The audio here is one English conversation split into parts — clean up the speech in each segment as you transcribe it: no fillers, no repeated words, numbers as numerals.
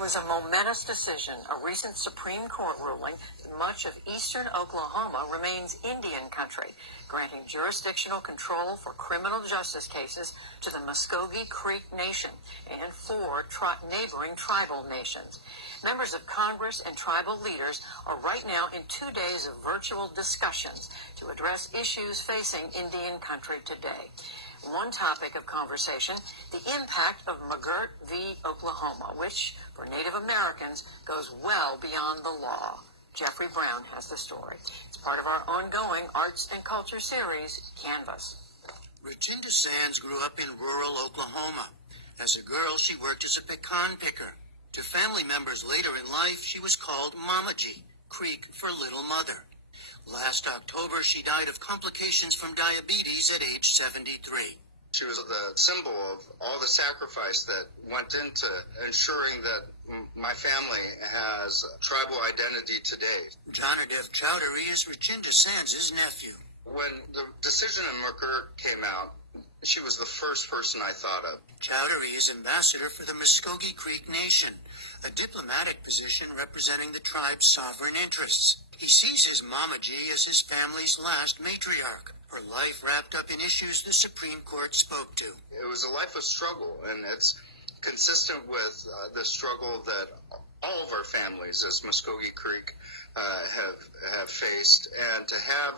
was a momentous decision, a recent Supreme Court ruling that much of eastern Oklahoma remains Indian country, granting jurisdictional control for criminal justice cases to the Muscogee Creek Nation and four neighboring tribal nations. Members of Congress and tribal leaders are right now in 2 days of virtual discussions to address issues facing Indian country today. One topic of conversation, the impact of McGirt v. Oklahoma, which, for Native Americans, goes well beyond the law. Jeffrey Brown has the story. It's part of our ongoing Arts and Culture series, Canvas. Richinda Sands grew up in rural Oklahoma. As a girl, she worked as a pecan picker. To family members later in life, she was called Mamaji, Creek for Little Mother. Last October, she died of complications from diabetes at age 73. She was the symbol of all the sacrifice that went into ensuring that my family has tribal identity today. Jonodev Chaudhuri is Richinda Sands' nephew. When the decision in McGirt came out, she was the first person I thought of. Chaudhuri is ambassador for the Muscogee Creek Nation, a diplomatic position representing the tribe's sovereign interests. He sees his Mamaji as his family's last matriarch, her life wrapped up in issues the Supreme Court spoke to. It was a life of struggle, and it's consistent with the struggle that all of our families as Muscogee Creek have faced, and to have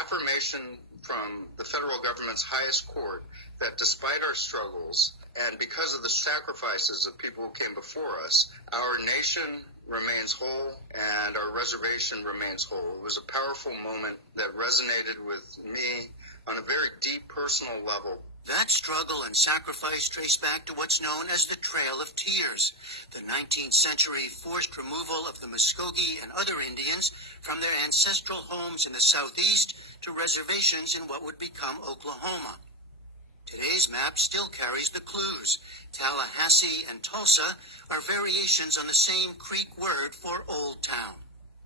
affirmation from the federal government's highest court that despite our struggles and because of the sacrifices of people who came before us, our nation remains whole and our reservation remains whole. It was a powerful moment that resonated with me on a very deep personal level. That struggle and sacrifice trace back to what's known as the Trail of Tears, the 19th century forced removal of the Muscogee and other Indians from their ancestral homes in the southeast to reservations in what would become Oklahoma. Today's map still carries the clues. Tallahassee and Tulsa are variations on the same Creek word for Old Town.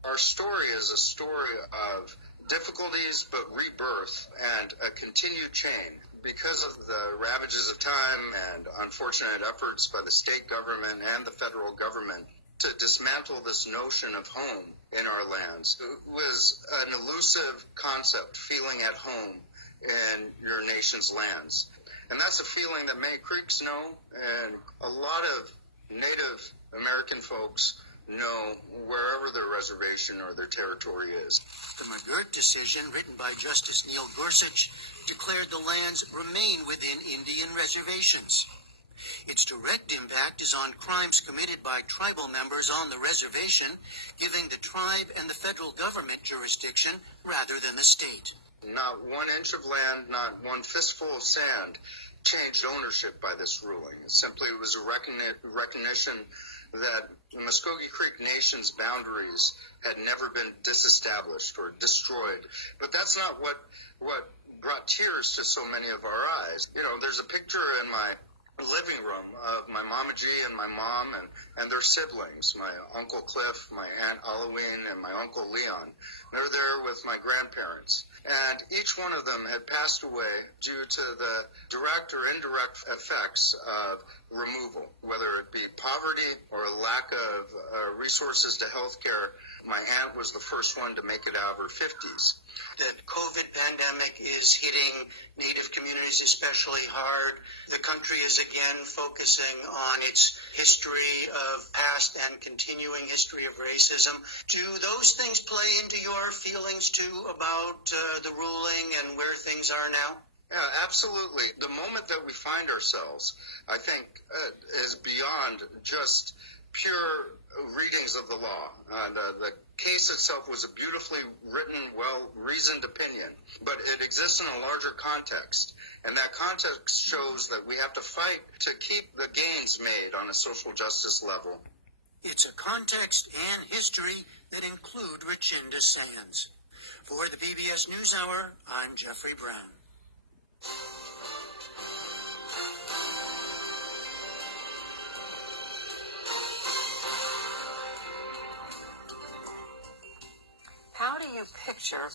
Our story is a story of difficulties but rebirth and a continued chain. Because of the ravages of time and unfortunate efforts by the state government and the federal government to dismantle this notion of home in our lands, it was an elusive concept, feeling at home in your nation's lands. And that's a feeling that many Creeks know, and a lot of Native American folks know wherever their reservation or their territory is. The McGirt decision, written by Justice Neil Gorsuch, declared the lands remain within Indian reservations. Its direct impact is on crimes committed by tribal members on the reservation, giving the tribe and the federal government jurisdiction rather than the state. Not 1 inch of land, not one fistful of sand changed ownership by this ruling. It simply was a recognition that the Muscogee Creek Nation's boundaries had never been disestablished or destroyed. But that's not what brought tears to so many of our eyes. You know, there's a picture in my living room of my Mamaji and my mom and their siblings, my Uncle Cliff, my Aunt Eloise, and my Uncle Leon. They're there with my grandparents. And each one of them had passed away due to the direct or indirect effects of removal, whether it be poverty or a lack of resources to health care. My aunt was the first one to make it out of her 50s. The COVID pandemic is hitting Native communities especially hard. The country is again focusing on its history of past and continuing history of racism. Do those things play into your feelings too about the ruling and where things are now? Yeah, absolutely. The moment that we find ourselves, I think, is beyond just pure readings of the law. The case itself was a beautifully written, well-reasoned opinion, but it exists in a larger context, and that context shows that we have to fight to keep the gains made on a social justice level. It's a context and history that include Richinda Sands. For the PBS NewsHour, I'm Jeffrey Brown. How do you picture